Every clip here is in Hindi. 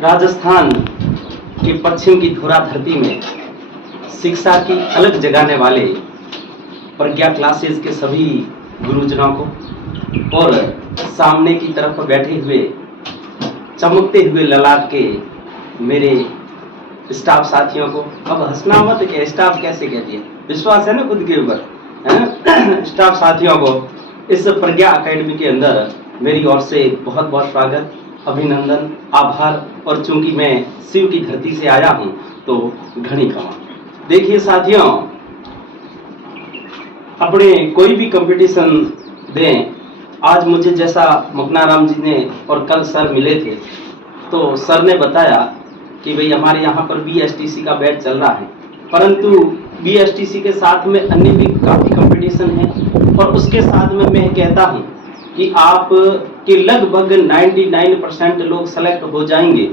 राजस्थान के पश्चिम की धुरा धरती में शिक्षा की अलग जगाने वाले प्रज्ञा क्लासेस के सभी गुरुजनों को और सामने की तरफ बैठे हुए चमकते हुए ललाट के मेरे स्टाफ साथियों को, अब हंसना मत कि स्टाफ कैसे कह दिया, विश्वास है ना खुद के ऊपर। स्टाफ साथियों को इस प्रज्ञा एकेडमी के अंदर मेरी ओर से बहुत बहुत स्वागत, अभिनंदन, आभार। और चूंकि मैं शिव की धरती से आया हूं तो घनी क्षमा। देखिए साथियों, अपने कोई भी कंपटीशन दें, आज मुझे जैसा मकनाराम जी ने और कल सर मिले थे तो सर ने बताया कि भाई हमारे यहाँ पर BSTC का बैच चल रहा है, परंतु BSTC के साथ में अन्य भी काफ़ी कंपटीशन है और उसके साथ में मैं कहता हूँ कि आप के लगभग 99% लोग सेलेक्ट हो जाएंगे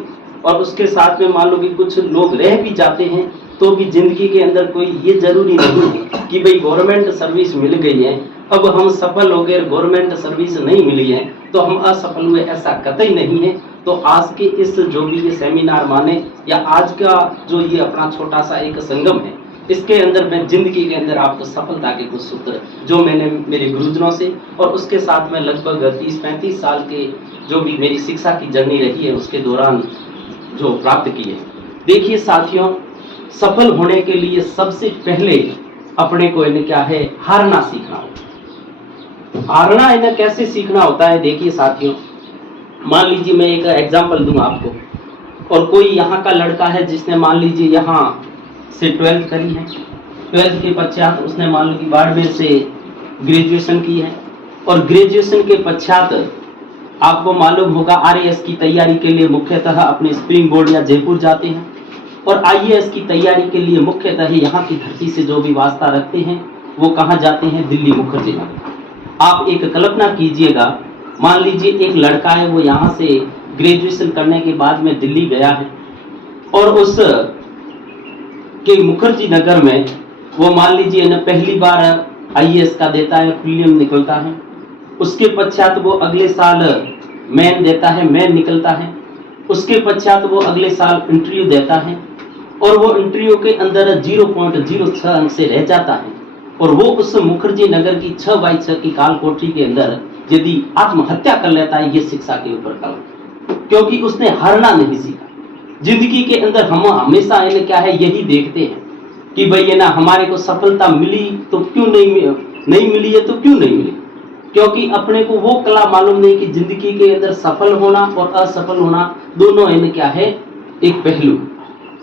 और उसके साथ में मान लो कि कुछ लोग रह भी जाते हैं तो भी जिंदगी के अंदर कोई ये जरूरी नहीं है कि भाई गवर्नमेंट सर्विस मिल गई है, अब हम सफल हो गए, गवर्नमेंट सर्विस नहीं मिली है तो हम असफल हुए, ऐसा कतई नहीं है। तो आज के इस जो भी ये सेमिनार माने या आज का जो ये अपना छोटा सा एक संगम है, इसके अंदर मैं जिंदगी के अंदर आपको सफलता के कुछ सूत्र जो मैंने मेरे गुरुजनों से और उसके साथ में लगभग 30-35 साल के जो भी मेरी शिक्षा की जर्नी रही है उसके दौरान जो प्राप्त की है। देखिए साथियों, सफल होने के लिए सबसे पहले अपने को इन्हें क्या है, हारना सीखना होता। हारना इन्हें कैसे सीखना होता है, देखिए साथियों, मान लीजिए मैं एक एग्जांपल दूं आपको, और कोई यहाँ का लड़का है जिसने मान लीजिए यहाँ से 12th करी है, 12th के पश्चात उसने मान लो कि बाड़मेर से ग्रेजुएशन की है और ग्रेजुएशन के पश्चात आपको मालूम होगा RAS की तैयारी के लिए मुख्यतः अपने स्प्रिंग बोर्ड या जयपुर जाते हैं और IAS की तैयारी के लिए मुख्यतः यहाँ की धरती से जो भी वास्ता रखते हैं वो कहाँ जाते हैं, दिल्ली मुखर्जी नगर। आप एक कल्पना कीजिएगा, मान लीजिए एक लड़का है वो यहाँ से ग्रेजुएशन करने के बाद में दिल्ली गया है और उस के मुखर्जी नगर में वो मान लीजिए न पहली बार IAS का देता है, प्रीलिम निकलता है, उसके पश्चात वो अगले साल मेन देता है, मेन निकलता है, उसके पश्चात वो अगले साल इंटरव्यू देता है और वो इंटरव्यू के अंदर 0.06 अंक से रह जाता है और वो उस मुखर्जी नगर की 6x6 की काल कोठरी के अंदर यदि आत्महत्या कर लेता है, ये शिक्षा के ऊपर कल, क्योंकि उसने हारना नहीं सीखा। जिंदगी के अंदर हम हमेशा इन्हें क्या है, यही देखते हैं कि भाई ये ना हमारे को सफलता मिली तो क्यों नहीं मिली है तो क्यों नहीं मिली, क्योंकि अपने को वो कला मालूम नहीं कि जिंदगी के अंदर सफल होना और असफल होना दोनों इन्हें क्या है, एक पहलू।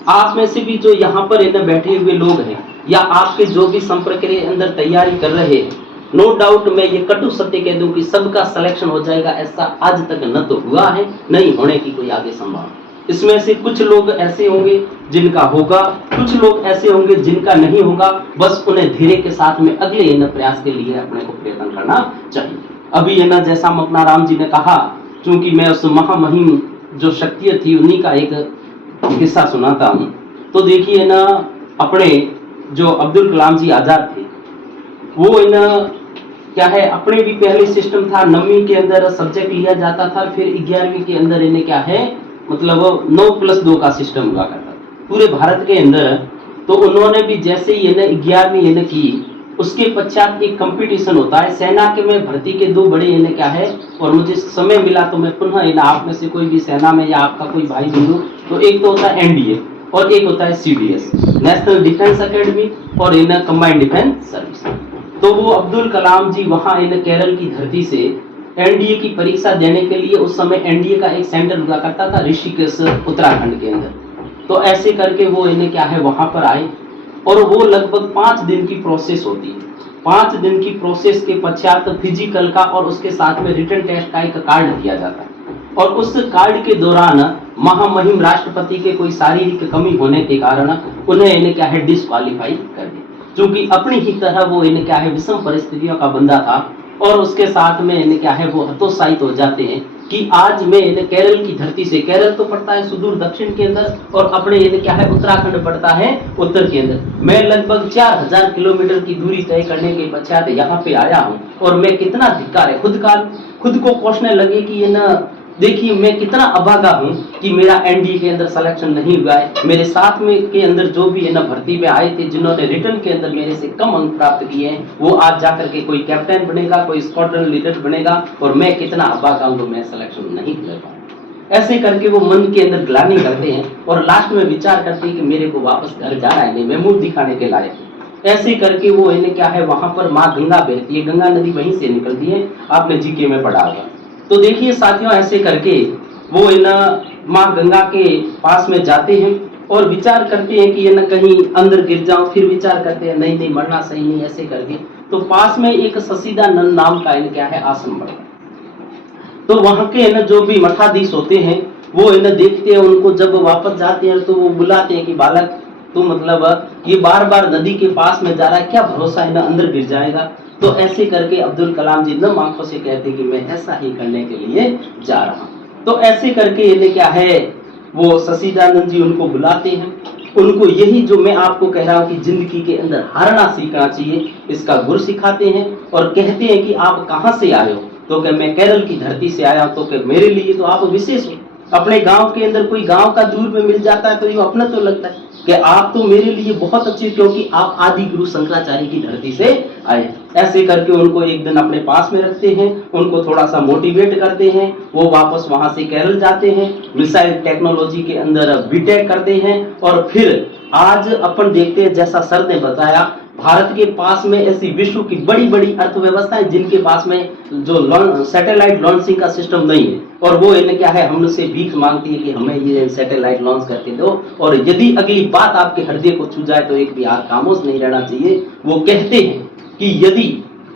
आप में से भी जो यहाँ पर इन्हें बैठे हुए लोग हैं या आपके जो भी संपर्क के अंदर तैयारी कर रहे हैं, नो डाउट मैं ये कटु सत्य कह दूं कि सबका सिलेक्शन हो जाएगा, ऐसा आज तक न तो हुआ है, नहीं होने की कोई आगे संभावना। इसमें से कुछ लोग ऐसे होंगे जिनका होगा, कुछ लोग ऐसे होंगे जिनका नहीं होगा, बस उन्हें धीरे के साथ में अगले इन प्रयास के लिए अपने को प्रयत्न करना चाहिए। अभी ये ना जैसा मकनाराम जी ने कहा, चूंकि मैं उस महामहिम जो शक्तियां थी उन्हीं का एक किस्सा सुनाता हूँ। तो देखिए ना, अपने जो अब्दुल कलाम जी आजाद थे वो इन क्या है, अपने भी पहले सिस्टम था, 9वीं के अंदर सब्जेक्ट लिया जाता था, फिर 11वीं के अंदर इन्हें क्या है, मतलब 9+2 का सिस्टम हुआ करता था पूरे भारत के अंदर। तो उन्होंने भी जैसे ही 11वीं इन्हें की, उसके पश्चात एक कंपटीशन होता है सेना के में भर्ती के, 2 बड़े इन्हें क्या है, और मुझे समय मिला तो मैं पुनः इन्हें आप में से कोई भी सेना में या आपका कोई भाई बंधु, तो एक तो होता है NDA और एक होता है CDS, नेशनल डिफेंस एकेडमी, और इन्हें कंबाइंड डिफेंस सर्विस। तो वो अब्दुल कलाम जी वहाँ इन्हें केरल की धरती से NDA की परीक्षा देने के लिए, उस समय NDA का एक सेंटर हुआ करता था ऋषिकेश उत्तराखंड के अंदर। तो ऐसे करके वो इन्हें क्या है वहां पर आए और वो लगभग 5 दिन की प्रोसेस होती है। 5 दिन की प्रोसेस के पश्चात फिजिकल का और उसके साथ में रिटन टेस्ट का एक कार्ड दिया जाता है और उस कार्ड के दौरान महामहिम राष्ट्रपति के कोई शारीरिक कमी होने के कारण उन्हें इन्हें क्या है डिस्क्वालीफाई कर दिया, क्योंकि अपनी ही तरह वो इन्हें क्या है विषम परिस्थितियों का बंदा था और उसके साथ में इन्हें क्या है वो हतोत्साहित हो जाते हैं कि आज मैं इन्हें केरल की धरती से, केरल तो पड़ता है सुदूर दक्षिण के अंदर और अपने इन्हें क्या है उत्तराखंड पड़ता है उत्तर के अंदर, मैं लगभग 4000 किलोमीटर की दूरी तय करने के पश्चात यहाँ पे आया हूँ और मैं कितना धिक्कार है, खुद को कोसने लगे कि ये न देखिए मैं कितना अभागा हूँ कि मेरा एनडीए के अंदर सिलेक्शन नहीं हुआ है। मेरे साथ में के अंदर जो भी है ना भर्ती में आए थे, जिन्होंने रिटर्न के अंदर मेरे से कम अंक प्राप्त किए हैं, वो आज जाकर के कोई कैप्टन बनेगा, कोई स्क्वाड्रन लीडर बनेगा, और मैं कितना अभागा हूँ, मैं सिलेक्शन नहीं कर पाऊँ। ऐसे करके वो मन के अंदर ग्लानि करते हैं और लास्ट में विचार करते हैं कि मेरे को वापस घर जाना है, नहीं मैं मुंह दिखाने के लायक हूं। ऐसे करके वो इन्हें क्या है, वहां पर माँ गंगा बहती है, गंगा नदी वहीं से निकलती है, आपने जीके में पढ़ा होगा। तो देखिए साथियों, ऐसे करके वो इन माँ गंगा के पास में जाते हैं और विचार करते हैं कि ये न कहीं अंदर गिर जाऊं, फिर विचार करते हैं नहीं नहीं मरना सही नहीं, ऐसे करके तो पास में एक ससीदानंद नाम का इन क्या है आश्रम पड़ता है। तो वहां के न जो भी मठाधीश होते हैं वो इन्हें देखते हैं, उनको जब वापस जाते हैं तो वो बुलाते हैं कि बालक तू मतलब ये बार बार नदी के पास में जा रहा है, क्या भरोसा है ना अंदर गिर जाएगा। तो ऐसे करके अब्दुल कलाम जी नम आंखों से कहते कि मैं ऐसा ही करने के लिए जा रहा हूं। तो ऐसे करके इन्हें क्या है, वो ससीदानंद जी उनको बुलाते हैं, उनको यही जो मैं आपको कह रहा हूं कि जिंदगी के अंदर हारना सीखना चाहिए, इसका गुर सिखाते हैं और कहते हैं कि आप कहां से आए हो। तो कि मैं केरल की धरती से आया हूं। तो कि मेरे लिए तो आप विशेष हो, अपने गांव के अंदर कोई गांव का दूर में मिल जाता है तो ये अपना तो लगता है कि आप तो मेरे लिए बहुत अच्छे, क्योंकि आप आदि गुरु शंकराचार्य की धरती से आए। ऐसे करके उनको एक दिन अपने पास में रखते हैं, उनको थोड़ा सा मोटिवेट करते हैं, वो वापस वहां से केरल जाते हैं, मिसाइल टेक्नोलॉजी के अंदर बीटेक करते हैं। और फिर आज अपन देखते हैं जैसा सर ने बताया, भारत के पास में ऐसी विश्व की बड़ी बड़ी अर्थव्यवस्थाएं जिनके पास में जो सैटेलाइट लॉन्चिंग का सिस्टम नहीं है, और वो इन्हें क्या है हमसे भीख मांगती है कि हमें ये सैटेलाइट लॉन्च करके दो। और यदि अगली बात आपके हृदय को छू जाए तो एक भी हाथ खामोश नहीं रहना चाहिए। वो कहते हैं कि यदि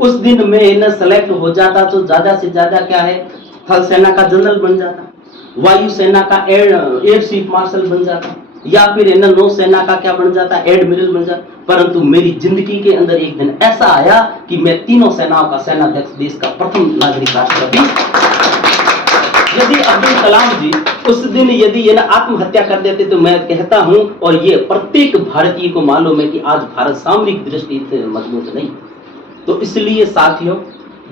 उस दिन में इन्हें सेलेक्ट हो जाता तो ज्यादा से ज्यादा क्या है, थल सेना का जनरल बन जाता, वायु सेना का एयर चीफ मार्शल बन जाता, या फिर नौ सेना का क्या बन जाता, एडमिरल बन जाता। परंतु मेरी जिंदगी के अंदर एक दिन ऐसा आया कि मैं तीनों सेनाओं का सेनाध्यक्ष, देश का प्रथम नागरिक राष्ट्रपति। यदि अब्दुल कलाम जी उस दिन यदि ये आत्महत्या कर देते तो मैं कहता हूं, और ये प्रत्येक भारतीय को मालूम है कि आज भारत सामरिक दृष्टि से मजबूत नहीं। तो इसलिए साथियों,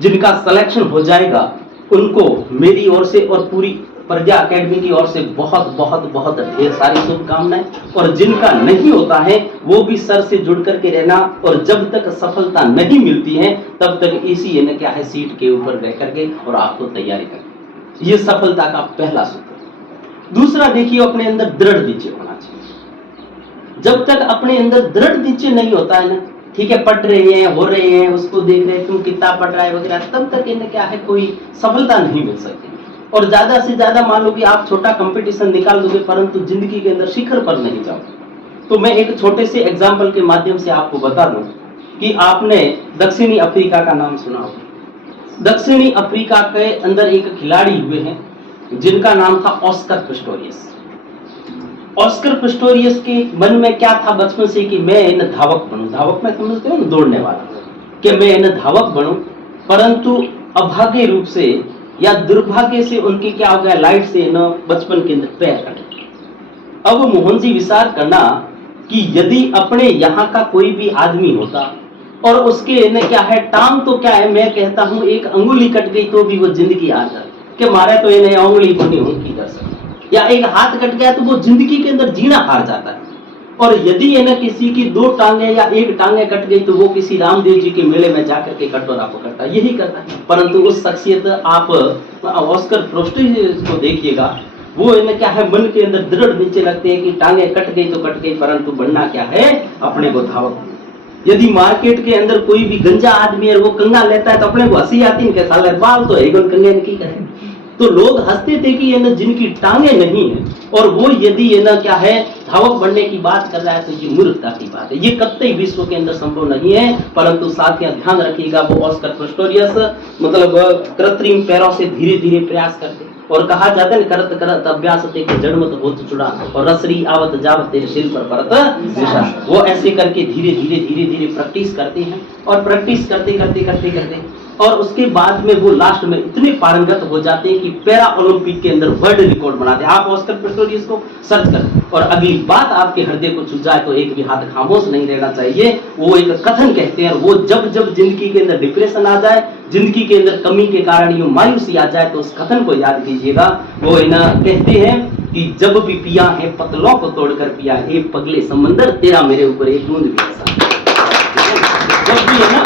जिनका सिलेक्शन हो जाएगा उनको मेरी ओर से और पूरी प्रज्ञा एकेडमी की ओर से बहुत बहुत बहुत ढेर सारी शुभकामनाएं। और जिनका नहीं होता है वो भी सर से जुड़ करके रहना, और जब तक सफलता नहीं मिलती है तब तक इसी ने क्या है सीट के ऊपर रह करके और आपको तैयारी करनी, ये सफलता का पहला सूत्र। दूसरा देखिए, अपने अंदर दृढ़ निश्चय होना चाहिए। जब तक अपने अंदर दृढ़ निश्चय नहीं होता है ना, ठीक है पढ़ रहे हैं, हो रहे हैं, उसको देख रहे हैं, तुम किताब पढ़ रहा है वगैरह, तब तक इन्हें क्या है कोई सफलता नहीं मिल सकती। और ज्यादा से ज्यादा मान लो कि आप छोटा कंपटीशन निकाल दोगे परंतु जिंदगी के अंदर शिखर पर नहीं जाओगे। तो मैं एक छोटे से एग्जाम्पल के माध्यम से आपको बता दूं कि आपने दक्षिणी अफ्रीका का नाम सुना होगा। दक्षिणी अफ्रीका के अंदर एक खिलाड़ी हुए हैं जिनका नाम था ऑस्कर पिस्टोरियस। ऑस्कर पिस्टोरियस के मन में क्या था बचपन से कि मैं इन धावक बनूं। धावक में समझते हो ना, दौड़ने वाला, कि मैं इन धावक बनूं। परंतु अभागे रूप से या दुर्भाग्य से उनके क्या हो गया, लाइट से न बचपन के अंदर पैर कट गए। अब मोहन जी विचार करना कि यदि अपने यहाँ का कोई भी आदमी होता और उसके न क्या है टांग तो क्या है, मैं कहता हूँ एक अंगुली कट गई तो भी वो जिंदगी आ जाए कि मारे तो इन्हें अंगुली बनी उनकी कर सकती, या एक हाथ कट गया तो वो जिंदगी के अंदर जीना हार जाता है। और यदि इन्हें किसी की दो टांगे या एक टांगे कट गई तो वो किसी रामदेव जी के मेले में जाकर के कटोरा पकड़ता है, यही करता है। परंतु उस शख्सियत आप ऑस्कर पिस्टोरियस को देखिएगा, वो इन्हें क्या है मन के अंदर दृढ़ नीचे लगते हैं कि टांगे कट गई तो कट गई, परंतु बनना क्या है अपने को धावक। यदि मार्केट के अंदर कोई भी गंजा आदमी है वो कंगा लेता है तो अपने को हंसी आती है कि साले बाल तो है कंगे की करे। तो लोग हंसते थे कि ये न जिनकी टांगे नहीं है और वो यदि ये न क्या है धावक बनने की बात कर रहा है तो ये मूर्खता की बात है, ये कतई विश्व के अंदर संभव नहीं है। परंतु साथियों ध्यान रखिएगा, वो ऑस्कर पिस्टोरियस मतलब कृत्रिम पैरों से धीरे धीरे प्रयास करते, और कहा जाता है करत करत अभ्यास ते जन्मत होत चुड़ा और रसरी आवत जावत तेरे सिर पर परत दिशा। वो ऐसे करके धीरे धीरे धीरे धीरे प्रैक्टिस करते हैं, और प्रैक्टिस करते करते करते करते और उसके बाद में वो लास्ट में इतने पारंगत हो जाते हैं कि पैरा ओलंपिक के अंदर वर्ल्ड रिकॉर्ड बनाते हैं। आप ऑस्कर पिस्टोरियस को सर्च करें, और अगली बात आपके हृदय को छू जाए तो एक भी हाथ खामोश नहीं रहना चाहिए। वो एक कथन कहते हैं, वो जब जब जिंदगी के अंदर डिप्रेशन आ जाए जिंदगी के अंदर कमी के कारण यूं मायूसी आ जाए तो उस कथन को याद कीजिएगा। वो है ना कहते हैं कि जब भी पिया है पतलों को तोड़कर पिया, एक पगले समंदर तेरा मेरे ऊपर एक बूंद भी ऐसा। जब भी है ना,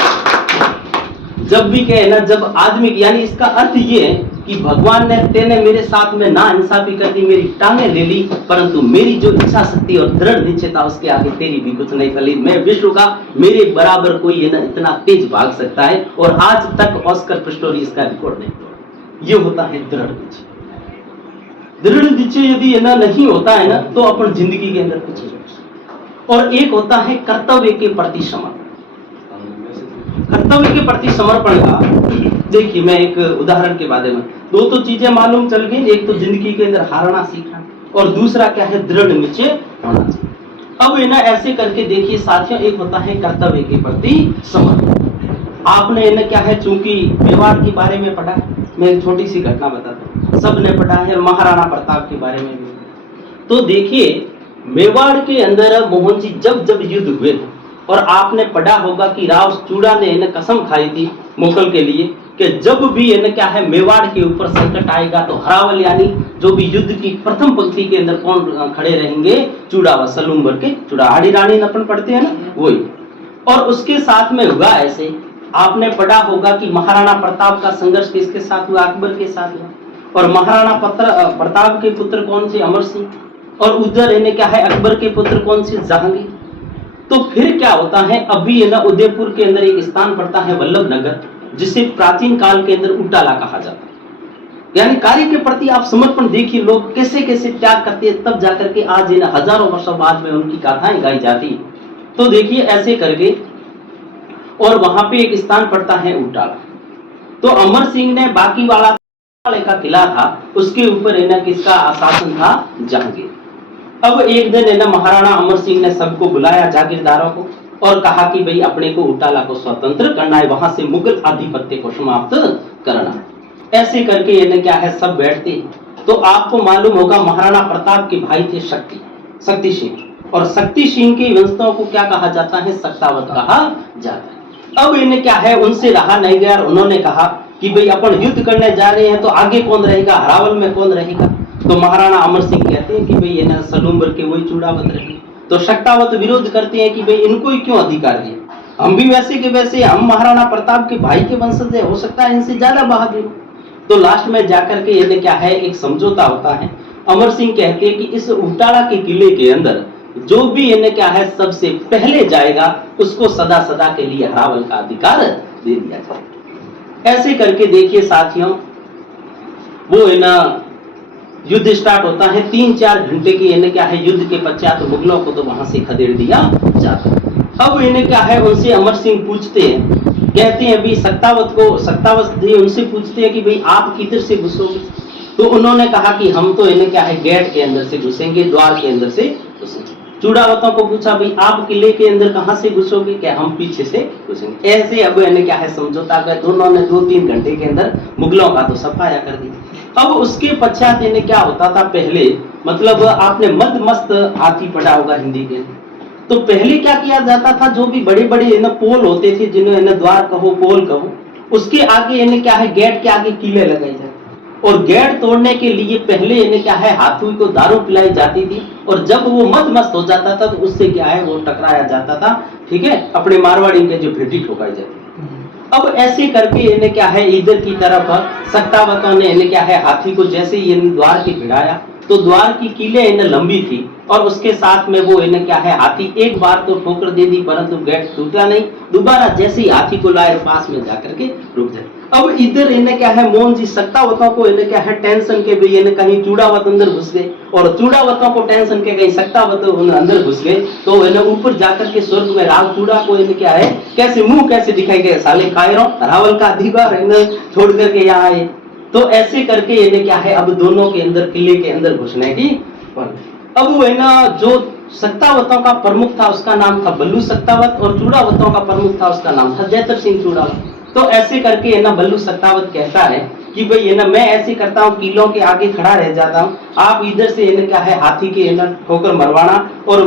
जब भी कहे ना, जब आदमी, यानी इसका अर्थ ये है कि भगवान ने तेने मेरे साथ में ना इंसाफी कर दी, मेरी टांगे ले ली, परंतु मेरी जो इच्छा शक्ति और दृढ़ निश्चयता उसके आगे तेरी भी कुछ नहीं फली। मैं विश्व का मेरे बराबर कोई है ना इतना तेज भाग सकता है, और आज तक ऑस्कर पिस्टोरियस का रिकॉर्ड नहीं तोड़ा। ये होता है दृढ़ निश्चय। दृढ़ निश्चय यदि है ना नहीं होता है ना तो अपन जिंदगी के अंदर कुछ नहीं। और एक होता है कर्तव्य के प्रति समर्पण। कर्तव्य के प्रति समर्पण का देखिए, मैं एक उदाहरण के बारे में, दो तो चीजें मालूम चल गई, एक तो जिंदगी के अंदर हारना सीखना, और दूसरा क्या है, दृढ़ निश्चय होना चाहिए। अब है ना ऐसे करके देखिए साथियों, एक होता है कर्तव्य के प्रति समर्पण। आपने ना क्या है, चूंकि मेवाड़ के बारे में पढ़ा, मैं एक छोटी सी घटना बताता हूँ, सबने पढ़ा है महाराणा प्रताप के बारे में भी। तो देखिए मेवाड़ के अंदर मोहन जी जब जब युद्ध हुए थे, और आपने पढ़ा होगा कि राव चूड़ा ने न कसम खाई थी मुगल के लिए कि जब भी न क्या है मेवाड़ के ऊपर संकट आएगा तो हरावल, यानी जो भी युद्ध की प्रथम पंक्ति के अंदर कौन खड़े रहेंगे, चूड़ा व सलूम्बर के चूड़ा, आड़ी रानी अपन पढ़ते हैं ना वही। और उसके साथ में हुआ ऐसे, आपने पढ़ा होगा कि महाराणा प्रताप का संघर्ष किसके साथ हुआ, अकबर के साथ हुआ, और महाराणा प्रताप के पुत्र कौन से, अमर सिंह, और उधर इन्हें क्या है अकबर के पुत्र कौन से, जहांगीर। तो फिर क्या होता है, अभी है ना उदयपुर के अंदर एक स्थान पड़ता है वल्लभ नगर, जिसे प्राचीन काल के अंदर उटाला कहा जाता है। यानी कार्य के प्रति आप समर्पण देखिए, लोग कैसे कैसे त्याग करते हैं, तब जाकर के आज है ना हजारों वर्षों बाद में उनकी गाथाएं गाई जाती है। तो देखिए ऐसे करके, और वहां पे एक स्थान पड़ता है उटाला। तो अमर सिंह ने बाकी वाला का किला था, उसके ऊपर है ना किसका शासन था, जहांगीर। अब एक दिन है ना महाराणा अमर सिंह ने सबको बुलाया, जागीरदारों को, और कहा कि भाई अपने को उटाला को स्वतंत्र करना है, वहां से मुगल आधिपत्य को समाप्त करना है। ऐसे करके ये ना क्या है सब बैठते हैं। तो आपको मालूम होगा महाराणा प्रताप के भाई थे शक्ति सिंह, और शक्ति सिंह के वंशजों को क्या कहा जाता है, सक्तावत कहा जाता है। अब इन्हें क्या है उनसे रहा नहीं गया, उन्होंने कहा कि भाई अपन युद्ध करने जा रहे हैं तो आगे कौन रहेगा, हरावल में कौन रहेगा। तो महाराणा अमर सिंह कहते हैं कि भाई ये ना सलूम्बर के वही चूड़ावत रहे। तो शक्तावत विरोध करते हैं कि भाई इनको ही क्यों अधिकार दिया, हम भी वैसे के वैसे, हम महाराणा प्रताप के भाई के वंशज है, हो सकता है इनसे ज्यादा बहादुर। तो लास्ट में जाकर के ये क्या है एक समझौता होता है। अमर सिंह कहते हैं कि इस उटाला के किले के अंदर जो भी इन्हें क्या है सबसे पहले जाएगा उसको सदा सदा के लिए हरावल का अधिकार दे दिया जाए। ऐसे करके देखिए साथियों, वो है ना युद्ध स्टार्ट होता है, 3-4 घंटे की इन्हें क्या है युद्ध के पश्चात मुगलों को तो वहां से खदेड़ दिया जाता है। अब इन्हें क्या है उनसे अमर सिंह पूछते हैं, कहते हैं अभी सक्तावत थे, उनसे पूछते हैं कि भाई आप किधर से घुसोगे। तो उन्होंने कहा कि हम तो इन्हें क्या है गेट के अंदर से घुसेंगे, द्वार के अंदर से घुसेंगे। चूड़ावतों को पूछा भाई आप किले के अंदर कहां से घुसोगे, क्या हम पीछे से घुसेंगे। ऐसे अब इन्हें क्या है समझौता कर, दोनों ने 2-3 घंटे के अंदर मुगलों का तो सफाया कर दिया। अब उसके पश्चात इन्हें क्या होता था, पहले मतलब आपने मदमस्त हाथी पढ़ा होगा हिंदी के, तो पहले क्या किया जाता था, जो भी बड़े बड़े पोल होते थे, जिन्हें द्वार कहो पोल कहो, उसके आगे इन्हें क्या है गेट के आगे कीले लगाए जाते, और गेट तोड़ने के लिए पहले इन्हें क्या है हाथी को दारू पिलाई जाती थी, और जब वो मस्त हो जाता था तो उससे क्या है वो टकराया जाता था, ठीक है, अपने मारवाड़ी के जो भेटी ठोकाई जाती थी। अब ऐसे करके इन्हें क्या है इधर की तरफ सक्तावतों ने इन्हें क्या है हाथी को जैसे ही द्वार की भिड़ाया तो द्वार की कीले इन्हें लंबी थी, और उसके साथ में वो इन्हें क्या है हाथी एक बार तो ठोकर दे दी, परंतु गेट टूटा नहीं, दोबारा जैसे ही हाथी को लाए पास में जाकर के रुक जाए। अब इधर इन्हें क्या है मोहन जी सक्तावतों को इन्हें क्या है टेंशन के भी इन्हें कहीं चूड़ावत अंदर घुस गए, और चूड़ावतों को टेंशन के कहीं सक्तावत अंदर घुस गए, तो इन्हें ऊपर जाकर के स्वर्ग में राव चूड़ा को इन्हें क्या है कैसे मुंह कैसे दिखाई गए, साले कायरों रावल का अधिकार इन्हें छोड़ करके यहाँ आए। तो ऐसे करके इन्हें क्या है अब दोनों के अंदर किले के अंदर घुसने की। अब वो है ना जो सक्तावतों का प्रमुख था उसका नाम था बल्लू सक्तावत, और चूड़ावतों का प्रमुख था उसका नाम था जयतर सिंह चूड़ावत। तो ऐसे करके है ना बल्लू सक्तावत कहता है कि भाई है ना मैं ऐसे करता हूँ, किलों के आगे खड़ा रह जाता हूँ, आप इधर से क्या है हाथी के ठोकर मरवाना, और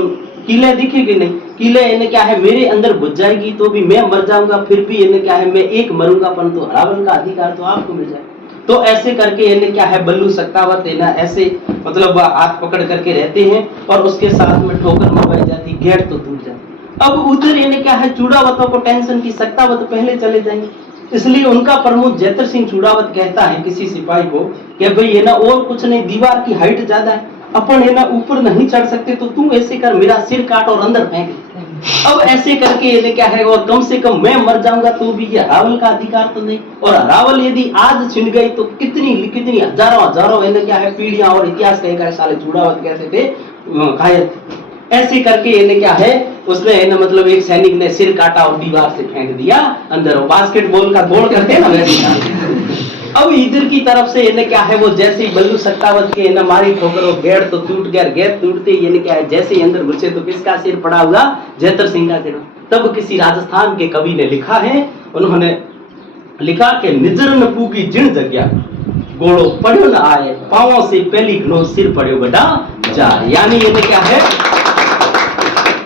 किले दिखेगी नहीं, किले इन्हें क्या है मेरे अंदर बुझ जाएगी तो भी मैं मर जाऊंगा, फिर भी इन्हें क्या है मैं एक मरूंगा, परंतु हरावन का अधिकार तो आपको मिल जाए। तो ऐसे करके इन्हें क्या है बल्लू सत्तावत है ना ऐसे मतलब हाथ पकड़ करके रहते हैं और उसके साथ में ठोकर मरवाई जाती, गेट तो टूट जाती। अब उधर इन्हें क्या है चूड़ावतों को टेंशन की, सत्तावत पहले चले जाएंगे, इसलिए उनका प्रमुख जैतर सिंह चूड़ावत कहता है किसी सिपाही को कि भाई ये ना और कुछ नहीं, दीवार की हाइट ज्यादा है, अपन है ना ऊपर नहीं चढ़ सकते, तो तू ऐसे कर मेरा सिर काट और अंदर फेंक। अब ऐसे करके ये क्या है और कम से कम मैं मर जाऊंगा तो भी ये हरावल का अधिकार तो नहीं, और हरावल यदि आज छिन गई तो कितनी कितनी हजारों हजारों इन्हें क्या है पीढ़ियां और इतिहास कहेगा साले चूड़ावत कैसे थे घायल। ऐसे करके इन्हें क्या है उसने है ना मतलब एक सैनिक ने सिर काटा और दीवार से फेंक दिया अंदर, बास्केटबॉल का गोल करते ना वैसे। अब इधर की तरफ से इन्हें क्या है वो जैसे ही बल्लू सत्तावत के ना मारी ठोकर वो गेट तो टूट गया, गेट टूटते ही इन्हें क्या है जैसे ही अंदर घुसे तो किसका सिर पड़ा हुआ, जैतर सिंह का सिर। तब किसी राजस्थान के कवि ने लिखा है, उन्होंने लिखा कि निजर न पूगी जिण जग्या गोड़ो पड़ो न आए, पांवों से पहली घनो सिर पड़ो बड़ा जा। यानी इन्हें क्या है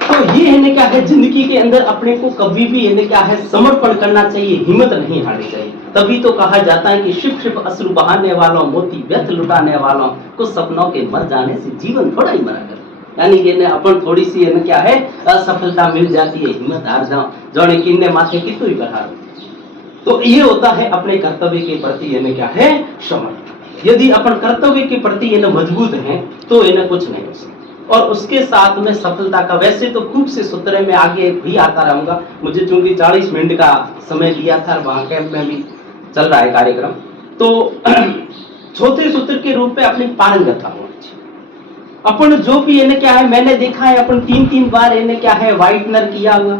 तो ये इन्हें क्या है जिंदगी के अंदर अपने को कभी भी इन्हें क्या है समर्पण करना चाहिए, हिम्मत नहीं हारनी चाहिए। तभी तो कहा जाता है कि शिव शिव अश्रु बहाने वालों, मोती व्यर्थ लुटाने वालों को सपनों के मर जाने से जीवन थोड़ा ही मरा कर। यानी कि इन्हें अपन थोड़ी सी इन्हें क्या है असफलता मिल जाती है, हिम्मत हार जाओ जोड़े किन्ने माथे कितु ही बहार। तो ये होता है अपने कर्तव्य के प्रति इन्हें क्या है समर्पण। यदि अपन कर्तव्य के प्रति इन्हें मजबूत हैं तो इन्हें कुछ नहीं हो सकता। और उसके साथ में सफलता का वैसे तो खूब से सूत्र में आगे भी आता रहूंगा, मुझे चूंकि 40 मिनट का समय लिया था, वहां कैंप में भी चल रहा है कार्यक्रम, तो चौथे सूत्र के रूप में अपनी पारंगतता होनी चाहिए। अपन जो भी इन्हें क्या है मैंने देखा है अपन 3-3 बार इन्हें क्या है व्हाइटनर किया हुआ,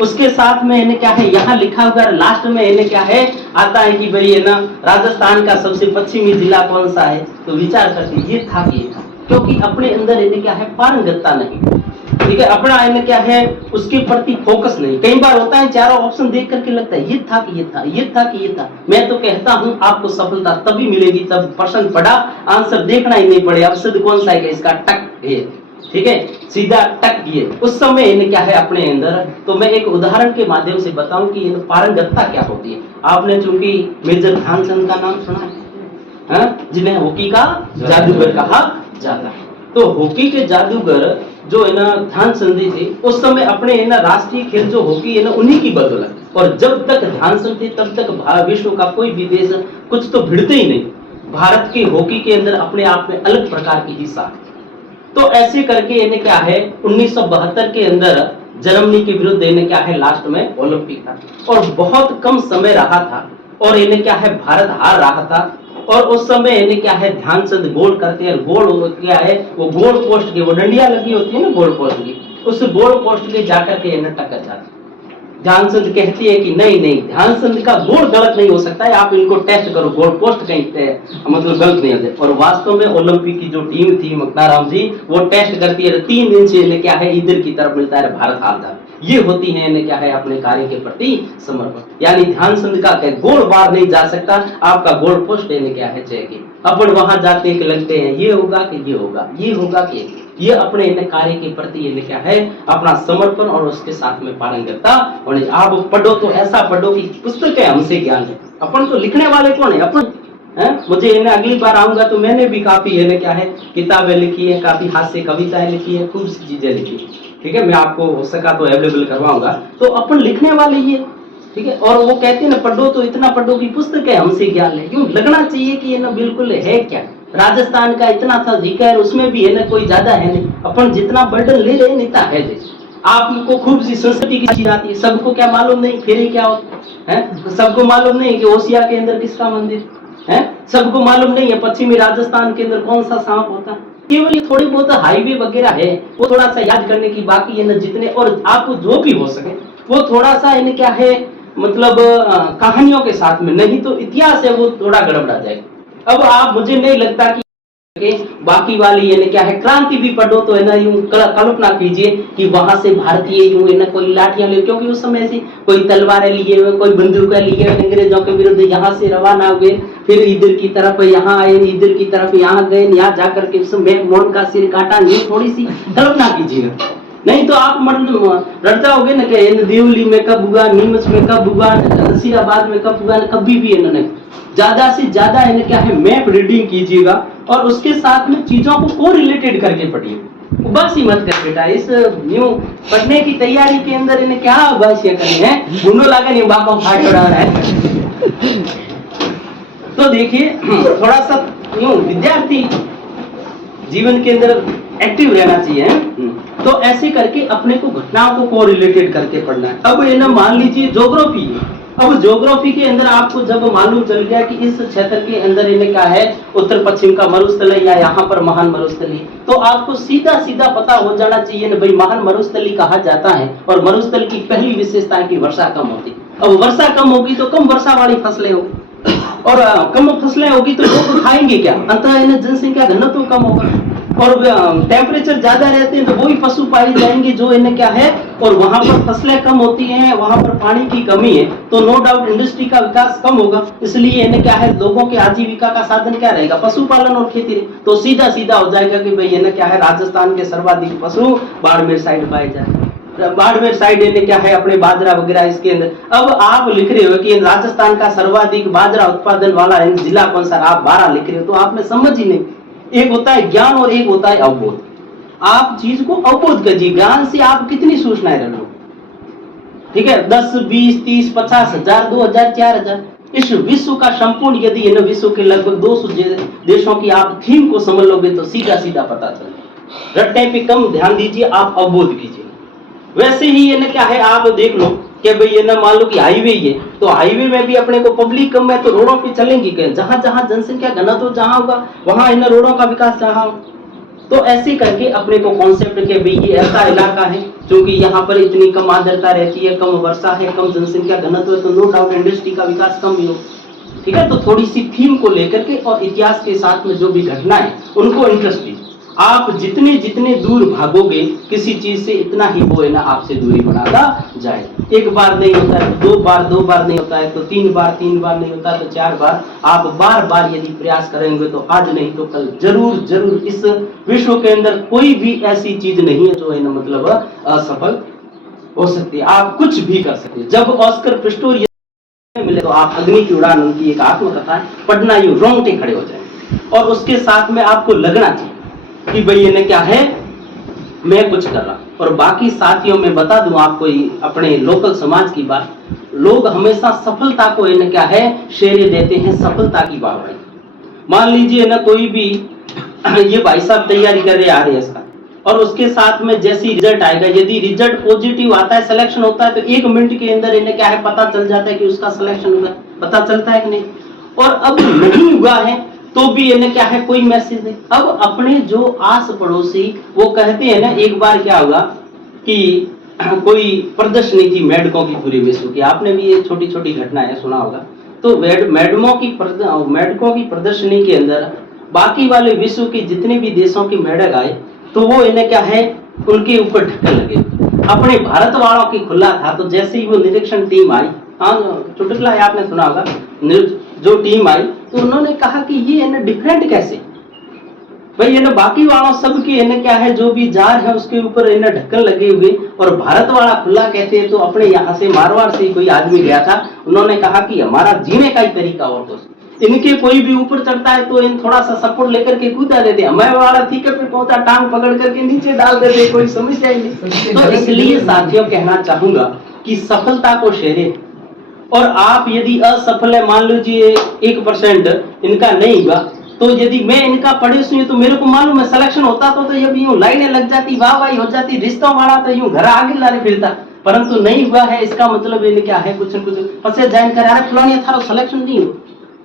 उसके साथ में इन्हें क्या है यहाँ लिखा हुआ लास्ट में इन्हें क्या है आता है कि भाई ये ना राजस्थान का सबसे पश्चिमी जिला कौन सा है, तो विचार करके ये था कि क्योंकि अपने अंदर इन्हें क्या है पारंगतता नहीं, ठीक है, अपना इन्हें क्या है उसके प्रति फोकस नहीं। कई बार होता है चारों ऑप्शन देख करके लगता है ये था कि ये था, ये था कि ये था। मैं तो कहता हूं आपको सफलता तभी मिलेगी तब प्रश्न पढ़ा आंसर देखना ही नहीं पड़े, अब सिद्ध कौन सा है इसका टक है, ठीक है, सीधा टक ये उस समय इन्हें क्या है अपने अंदर। तो मैं एक उदाहरण के माध्यम से बताऊं कि इन पारंगतता क्या होती है। आपने चूंकि मेजर ध्यानचंद का नाम सुना है, जिन्हें हॉकी का जादूगर कहा जाता है। तो हॉकी के जादूगर जो है ना ध्यानचंद थे उस समय अपने है ना राष्ट्रीय खेल जो हॉकी है ना उन्हीं की बदौलत, और जब तक ध्यानचंद थे तब तक विश्व का कोई भी देश कुछ तो भिड़ते ही नहीं। भारत की हॉकी के अंदर अपने आप में अलग प्रकार की हिस्सा। तो ऐसे करके इन्हें क्या है 1972 के अंदर जर्मनी के विरुद्ध इन्हें क्या है लास्ट में ओलंपिक था और बहुत कम समय रहा था और इन्हें क्या है भारत हार रहा था। और उस समय इन्हें क्या है ध्यानचंद गोल करते हैं, गोल क्या है वो गोल पोस्ट की वो डंडियां लगी होती है ना गोल पोस्ट की, उस गोल पोस्ट के जाकर के इन्हें टक्कर जाती। ध्यानचंद कहती है कि नहीं नहीं ध्यानचंद का गोल गलत नहीं हो सकता है, आप इनको टेस्ट करो, गोल पोस्ट कहीं मतलब गलत नहीं होते। और वास्तव में ओलंपिक की जो टीम थी मकनाराम जी वो टेस्ट करती है, 3 दिन से इन्हें क्या है इधर की तरफ मिलता है भारत हारता। ये होती है इन्हें क्या है अपने कार्य के प्रति समर्पण। यानी ध्यानचंद का गोल बार नहीं जा सकता, आपका गोल पोस्ट इन्हें क्या है चाहिए। अपन वहां जाते हैं कि लगते हैं ये होगा कि ये होगा, ये होगा कि ये अपने इन्हें कार्य के प्रति इन्हें क्या है अपना समर्पण और उसके साथ में पारंगतता। और आप पढ़ो तो ऐसा पढ़ो कि पुस्तक है हमसे ज्ञान है, अपन तो लिखने वाले कौन है अपन है। मुझे इन्हें अगली बार आऊंगा तो मैंने भी काफी इन्हें क्या है किताबें लिखी है, काफी हास्य कविताएं लिखी है, खूब सी चीजें लिखी है, ठीक है, मैं आपको हो सका तो अवेलेबल करवाऊंगा। तो अपन लिखने वाले ही है, ठीक है। और वो कहते हैं ना पढ़ो तो इतना पढ़ो कि पुस्तक है हमसे ज्ञान है, क्यों लगना चाहिए कि ये ना बिल्कुल है क्या। राजस्थान का इतना था जिक्र उसमें भी है ना कोई ज्यादा है नहीं, अपन जितना बर्डन ले रहे नहीं है। आपको खूब सी संस्कृति की चीज आती है, सबको क्या मालूम नहीं फिर क्या होता है, सबको मालूम नहीं कि ओसिया के अंदर किसका मंदिर है, सबको मालूम नहीं है पश्चिमी राजस्थान के अंदर कौन सा सांप होता है। केवल ये थोड़ी बहुत हाईवे वगैरह है वो थोड़ा सा याद करने की, बाकी है ना जितने और आपको जो भी हो सके वो थोड़ा सा इन्हें क्या है मतलब कहानियों के साथ में, नहीं तो इतिहास है वो थोड़ा गड़बड़ा जाएगा। अब आप मुझे नहीं लगता कि बाकी वाली ये क्या है क्रांति भी पढ़ो तो है ना यूं कल्पना कीजिए कि वहां से भारतीय यूं है ना कोई लाठियां ले, क्योंकि उस समय से कोई तलवारें लिए हुए कोई बंदूकें लिए हुए अंग्रेजों के विरुद्ध यहाँ से रवाना हुए, फिर इधर की तरफ यहाँ आए, इधर की तरफ यहाँ गए, यहाँ जाकर के उसमें मोहन का सिर काटा। ये थोड़ी सी कल्पना कीजिएगा, नहीं तो आप मतलब रट जाओगे ना कि इन देवली में कब हुआ, नीमच में कब हुआ, नसीराबाद में कब हुआ, कभी भी इन्होंने ज्यादा से ज्यादा इन्हें क्या है मैप रीडिंग कीजिएगा और उसके साथ में चीजों को कोरिलेटेड करके पढ़िए। बस ही मत कर बेटा, इस न्यू पढ़ने की तैयारी के अंदर इन्हें क्या बासियां करनी है, गुंडो लागे नहीं बापा फाट उड़ा रहा है। तो देखिए थोड़ा सा यूं विद्यार्थी जीवन के अंदर एक्टिव रहना चाहिए। तो ऐसे करके अपने को घटनाओं को कोरिलेटेड करके पढ़ना है। अब ये ना मान लीजिए ज्योग्राफी है, अब ज्योग्राफी के अंदर आपको जब मालूम चल गया कि इस क्षेत्र के अंदर इन्हें क्या है उत्तर पश्चिम का मरुस्थल या यहाँ पर महान मरुस्थली, तो आपको सीधा सीधा पता हो जाना चाहिए ना भाई महान मरुस्थली कहा जाता है और मरुस्थल की पहली विशेषता है कि वर्षा कम होती। अब वर्षा कम होगी तो कम वर्षा वाली फसलें होगी और कम फसलें होगी तो लोग खाएंगे क्या, अंततः इन्हें जनसंख्या घनत्व कम होगा और टेम्परेचर ज्यादा रहते हैं तो वही पशु पाए जाएंगे जो इन्हें क्या है, और वहां पर फसलें कम होती हैं, वहां पर पानी की कमी है तो नो डाउट इंडस्ट्री का विकास कम होगा, इसलिए इन्हें क्या है लोगों के आजीविका का साधन क्या रहेगा, पशुपालन और खेती। तो सीधा सीधा हो जाएगा कि भाई इन्हें क्या है राजस्थान के सर्वाधिक पशु बाड़मेर साइड पाए जाए, बाड़मेर साइड इन्हें क्या है अपने बाजरा वगैरह इसके अंदर। अब आप लिख रहे हो कि राजस्थान का सर्वाधिक बाजरा उत्पादन वाला जिला कौन सा, आप 12 लिख रहे हो, तो आपने समझ ही नहीं। एक होता है ज्ञान और एक होता है अवबोध। आप चीज को अवबोध कीजिए, ज्ञान से आप कितनी सूचनाएं रख लो, ठीक है 10, 20, 30, 50 हजार, 2000, 4000, इस विश्व का संपूर्ण यदि इन विश्व के लगभग 200 देशों की आप थीम को समझ लोगे तो सीधा सीधा पता चले। रट्टे पे कम ध्यान दीजिए, आप अवबोध कीजिए। वैसे ही ये क्या है आप देख लो कि भाई ये ना मान लो कि हाईवे है तो हाईवे में भी अपने को पब्लिक कम है तो रोडों पे चलेंगी क्या, जहां जहां जनसंख्या घनत्व जहां होगा वहां इन रोडों का विकास जहां हो। तो ऐसे करके अपने को कॉन्सेप्ट के भाई ये ऐसा इलाका है क्योंकि यहाँ पर इतनी कम आर्द्रता रहती है, कम वर्षा है, कम जनसंख्या घनत्व है, तो नो डाउट इंडस्ट्री का विकास कम ही हो। ठीक है, तो थोड़ी सी थीम को लेकर के और इतिहास के साथ में जो भी घटना है उनको इंटरेस्ट दीजिए। आप जितने जितने दूर भागोगे किसी चीज से इतना ही वो है ना आपसे दूरी बढ़ाता जाए। एक बार नहीं होता है, दो बार नहीं होता है तो 3 बार नहीं होता तो 4 बार। आप बार बार यदि प्रयास करेंगे तो आज नहीं तो कल जरूर जरूर इस विश्व के अंदर कोई भी ऐसी चीज नहीं है जो है ना मतलब असफल हो सकती है। आप कुछ भी कर सकते हैं। जब ऑस्कर पिस्टोरियस मिले तो आप अग्नि की उड़ान उनकी एक आत्मकथा है, पढ़ना यूं रोंगटे खड़े हो जाए और उसके साथ में आपको लगना चाहिए कि भाई ये क्या है मैं कुछ कर रहा। और बाकी साथियों में बता दूं आपको अपने लोकल समाज की बात, लोग हमेशा सफलता को इन्हें क्या है श्रेय देते हैं, सफलता की वाहवाही। मान लीजिए ना कोई भी ये भाई साहब तैयारी कर रहे RAS का और उसके साथ में जैसी रिजल्ट आएगा, यदि रिजल्ट पॉजिटिव आता है, सिलेक्शन होता है तो 1 मिनट के अंदर इन्हें क्या है पता चल जाता है कि उसका सिलेक्शन हुआ, पता चलता है कि नहीं। और अब नहीं हुआ है तो भी इन्हें क्या है कोई मैसेज नहीं। अब अपने जो आस पड़ोसी वो कहते हैं ना, एक बार क्या हुआ कि कोई प्रदर्शनी थी मेडकों की पूरी विश्व की, आपने भी ये छोटी छोटी घटनाएं सुना होगा। तो मेडकों की प्रदर्शनी के अंदर बाकी वाले विश्व के जितने भी देशों के मेडक आए तो वो इन्हें क्या है उनके ऊपर ढक्कन लगे। अपने भारत वालों की खुला था तो जैसे ही वो निरीक्षण टीम आई, हाँ चुटकुला है आपने सुना होगा, जो टीम आई तो उन्होंने कहा कि ये है ना डिफरेंट कैसे भाई, ये ना बाकी वालों सब के इन्हें क्या है जो भी जार है उसके ऊपर इन्हें ढक्कन लगे हुए और भारत वाला खुला कहते हैं। तो अपने यहाँ से मारवाड़ से कोई आदमी गया था, उन्होंने कहा कि हमारा जीने का ही तरीका और कुछ, इनके कोई भी ऊपर चढ़ता है तो इन थोड़ा सा सपोर्ट लेकर के कूदा देते, हमारे वाला ठीक है फिर पहुंचा टांग पकड़ करके नीचे डाल देते, कोई समस्या ही नहीं। तो इसलिए साथियों कहना चाहूंगा कि सफलता को शेरे और आप यदि असफल है, मान लीजिए 1% इनका नहीं हुआ तो यदि मैं इनका पड़ोसी हूं तो मेरे को मालूम है सिलेक्शन होता तो ये भी यूं लाइनें लग जाती, वाहवाही हो जाती, रिश्तों वाला तो यूं घर आगे लारे फिरता, परंतु नहीं हुआ है इसका मतलब इन्हें क्या है कुछ न कुछ फंसे जाइन करे, अरे फलानी थारो सिलेक्शन नहीं हो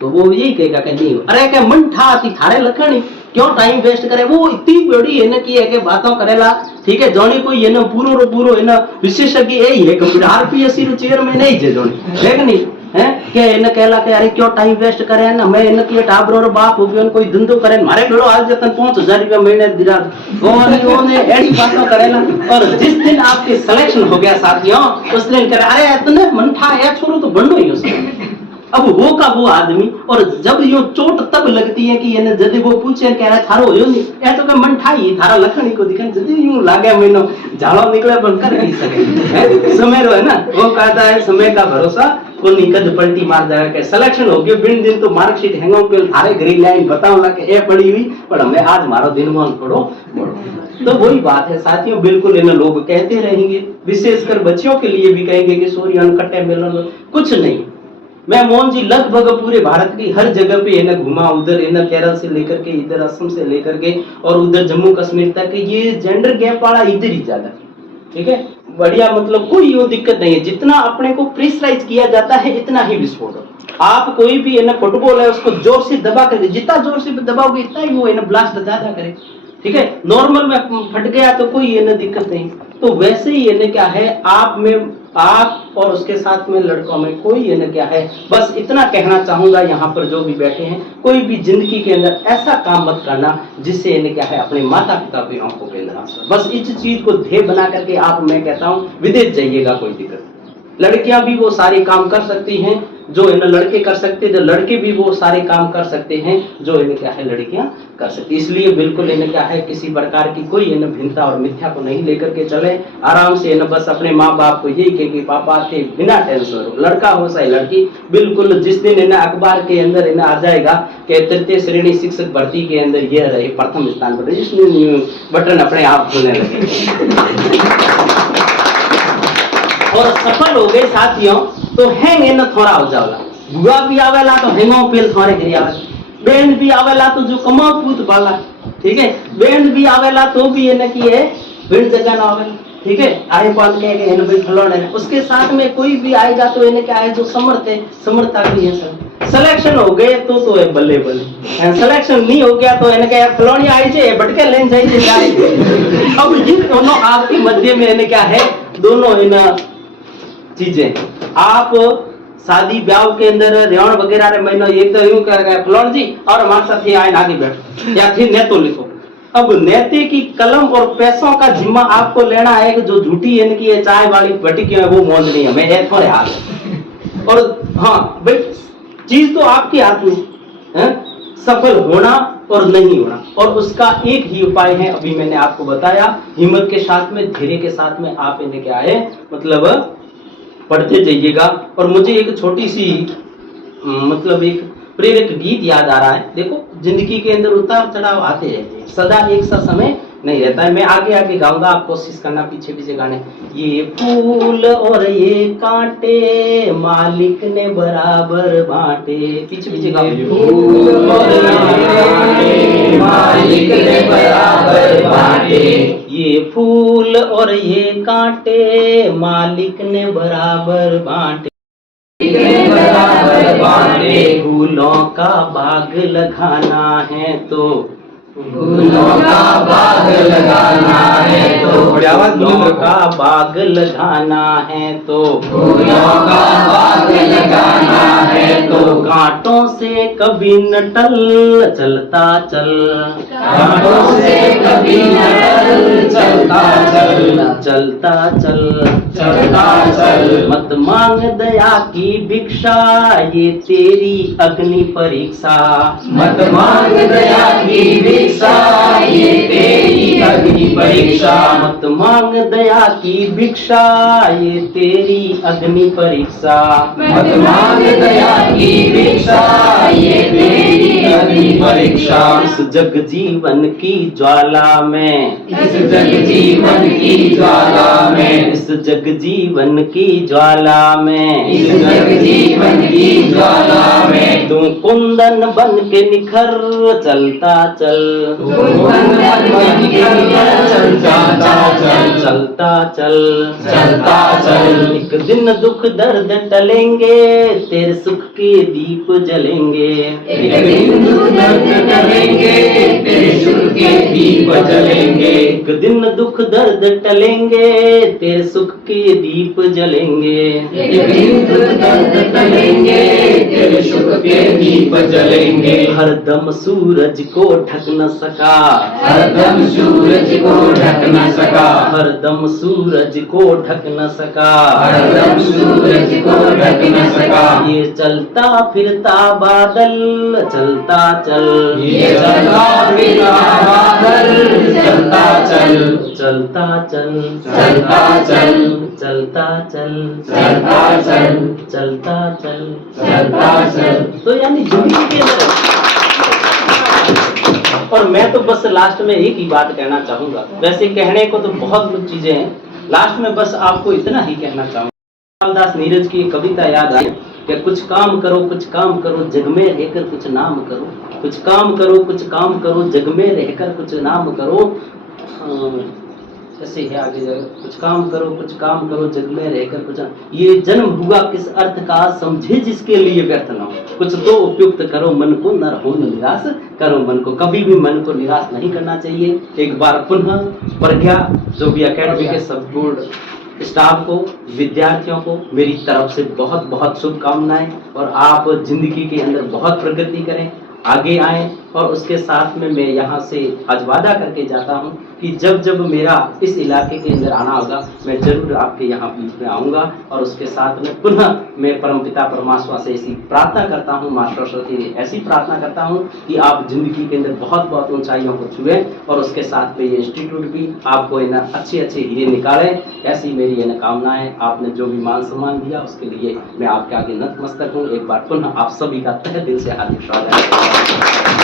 तो वो यही कहेगा कि नहीं हो, अरे क्या मन ठाती थारे लखनी क्यों टाइम वेस्ट करे, वो इतनी बड़ी है ना की है कि बातों करेला। ठीक है, जोनी कोई है ना पूरो है ना विशेषज्ञ यही है कि RPSC रो चेयरमैन नहीं है जोनी है कि नहीं है के इन कहला के अरे क्यों टाइम वेस्ट करे ना, मैं इन के टाबरो रो बाप हो गयो कोई धंधो करे मारे घड़ो आज जतन 5000 रुपया महीने दिरा ओने एडी बातों करेला। और जिस दिन आपके सिलेक्शन हो गया साथियों उस दिन करे अरे इतने मन था या छोरो तो बंडो ही उसका अब वो का वो आदमी, और जब यो चोट तब लगती है कि ये जदे वो पूछे कह रहा थारो हो नहीं या तो मन ठाई थारा लखनी को दिखे जदे यूं लागे महीनो झाड़ो निकले पर कर नहीं सके समय रो है ना, वो कहता है समय का भरोसा को निकद पलटी मार जाएगा के सिलेक्शन हो गयो बिन दिन तो मार्कशीट हैंगो पे थारे घरी लाइन बताओ ला के ए पड़ी हुई पर हमने आज मारो दिन में थोड़ो तो वही बात है साथियों, बिल्कुल इन लोग कहते रहेंगे, विशेषकर बच्चियों के लिए भी कहेंगे कि सूर्य अनकटे मिलन कुछ नहीं। मैं मोहन जी लगभग पूरे भारत की हर जगह पे इन्हें घुमा, उधर इन्हें केरल से लेकर के इधर असम से लेकर के और उधर जम्मू कश्मीर तक ये जेंडर गैप वाला इधर ही ज्यादा, ठीक है, बढ़िया, मतलब कोई वो दिक्कत नहीं है। जितना अपने को प्रेशराइज किया जाता है इतना ही विस्फोट हो। आप कोई भी है ना फुटबॉल है उसको जोर से दबा करके, जितना जोर से दबाओगे इतना ही वो है ना ब्लास्ट ज्यादा करे, ठीक है। नॉर्मल में फट गया तो कोई ये ना दिक्कत नहीं। तो वैसे ही ये क्या है, आप में, आप और उसके साथ में लड़कों में कोई ये ना क्या है, बस इतना कहना चाहूंगा यहाँ पर जो भी बैठे हैं, कोई भी जिंदगी के अंदर ऐसा काम मत करना जिससे ये क्या है अपने माता पिता की आंखों के अंदर, बस इस चीज को ध्येय बना करके आप, मैं कहता हूँ विदेश जाइएगा, कोई दिक्कत। लड़कियां भी वो सारे काम कर सकती हैं जो इन लड़के कर सकते हैं, जो लड़के भी वो सारे काम कर सकते हैं जो इन्हें क्या है लड़कियां कर सकती। इसलिए बिल्कुल इन्हें क्या है किसी प्रकार की कोई इन्हें भिन्नता और मिथ्या को नहीं लेकर के चले, आराम से इन्हें बस अपने माँ बाप को यही कहे कि पापा थे, बिना टेंशन हो, लड़का हो चाहे लड़की, बिल्कुल जिस दिन इन्हें अखबार के अंदर इन्हें आ जाएगा कि तृतीय श्रेणी शिक्षक भर्ती के अंदर यह रहे प्रथम स्थान पर, इसमें बटन अपने आप खुलने लगे और सफल हो गए साथियों तो हैंग इन थोड़ा हो जावला, बुआ भी आवेला तो हैंगो पेल थोड़े करी आवे, बैंड भी आवेला तो जो कमाओ पूत बाला, ठीक है, बैंड भी आवेला तो भी ये न की है बिन जगह ना आवेला, ठीक है, आए पान कह के इन भी खिलौने, उसके साथ में कोई भी आएगा तो इन्हें क्या है जो समर्थ है, समर्था भी है सब। सिलेक्शन हो गए तो है बल्ले बल्ले, सिलेक्शन नहीं हो गया तो इन्हें क्या खिलौने आई जे बटके लेन जाए। अब ये दोनों आपके मध्य में इन्हें क्या है, दोनों इन चीजें, आप शादी ब्याह के अंदर रेवण वगैरह रे महीनो एक तो यूं कह रहा है फलोन जी और हमारे साथ ही आए आगे बैठो या फिर नेतो लिखो। अब नेते की कलम और पैसों का जिम्मा आपको लेना है कि जो झूठी इनकी है चाय वाली बटी की है वो मौज नहीं है, मैं थोड़े हाथ और हाँ भाई चीज तो आपके हाथ में है, सफल होना और नहीं होना, और उसका एक ही उपाय है, अभी मैंने आपको बताया, हिम्मत के साथ में, धैर्य के साथ में आप इन्हें क्या है मतलब पढ़ते जाइएगा। और मुझे एक छोटी सी मतलब एक प्रेरक गीत याद आ रहा है। देखो जिंदगी के अंदर उतार चढ़ाव आते रहते हैं, सदा एक सा समय नहीं रहता है। मैं आगे आगे गाऊंगा, आप कोशिश करना पीछे पीछे गाने। ये फूल और ये कांटे मालिक ने बराबर बांटे, पीछे पीछे गाओ। फूल और ये मालिक ने बराबर बांटे, ये फूल और ये कांटे मालिक ने बराबर बांटे, फूलों का बाग लगाना है तो फूलों का बाग लगाना है तो, फूलों का बाग लगाना है तो, फूलों का बाग लगाना है तो, कांटों से कभी न टल चलता चल, कांटों से कभी न टल चलता चल, चलता चल चलता चल, मत मांग दया की भिक्षा ये तेरी अग्नि परीक्षा, मत मांग दया की भिक्षा ये तेरी अग्नि परीक्षा, मत मांग दया की भिक्षा ये तेरी अग्नि परीक्षा, मत मांग दया की भिक्षा ये तेरी अग्नि परीक्षा। इस जग जीवन की ज्वाला में, इस जग जीवन की ज्वाला में, इस जग जीवन की ज्वाला में, इस जग जीवन की ज्वाला में, तू कुंदन बन के निखर चलता चल, कुंदन बन के निखर चलता चल, चलता चल चलता चल, एक दिन दुख दर्द टलेंगे तेरे सुख के दीप जलेंगे, एक दिन दुख दर्द टलेंगे तेरे सुख के दीप जलेंगे। एक दिन दुख दर्द टलेंगे, तेरे सुख के दीप जलेंगे। एक दिन दुख दर्द टलेंगे, तेरे सुख के दीप जलेंगे। हरदम सूरज को ढक न सका, हरदम सूरज को ढक न सका, हरदम सूरज को ढक न सका, हरदम सूरज को ढक न सका। ये चलता फिरता बादल चलता चल, ये चलता फिरता बादल चलता चल, चलता चल, चलता चल, चलता चल, चलता चल, चलता चल, चलता चल। तो यानी जिंदगी के अंदर। और मैं तो बस लास्ट में एक ही बात कहना चाहूंगा, वैसे कहने को तो बहुत कुछ चीजें हैं, लास्ट में बस आपको इतना ही कहना चाहूंगा। कालिदास नीरज की एक कविता याद आई कि कुछ काम करो जग में रहकर कुछ नाम करो, कुछ काम करो जग में रहकर कुछ नाम करो। ऐसे है आगे कुछ काम करो जग में रहकर कुछ। ये जन्म हुआ किस अर्थ का, समझे जिसके लिए व्यर्थ न हो। कुछ तो उपयुक्त करो मन को, न रहो निराश करो मन को। कभी भी मन को निराश नहीं करना चाहिए। एक बार पुनः प्रज्ञा जो भी एकेडमी के संपूर्ण स्टाफ को, विद्यार्थियों को मेरी तरफ से बहुत बहुत शुभकामनाएं। और आप जिंदगी के अंदर बहुत प्रगति करें, आगे आएं। और उसके साथ में मैं यहाँ से आज वादा करके जाता हूँ कि जब जब मेरा इस इलाके के अंदर आना होगा मैं जरूर आपके यहाँ बीच में आऊँगा। और उसके साथ में पुनः मैं परमपिता परमात्मा से ऐसी प्रार्थना करता हूँ, माँ सरस्वती से ऐसी प्रार्थना करता हूँ कि आप जिंदगी के अंदर बहुत बहुत ऊंचाइयों को छुएं। और उसके साथ में ये इंस्टीट्यूट भी आपको अच्छे अच्छे हीरे निकाले, ऐसी मेरी कामना है। आपने जो भी मान सम्मान दिया उसके लिए मैं आपके आगे नतमस्तक हूँ। एक बार पुनः आप सभी का तहे दिल से हार्दिक स्वागत है।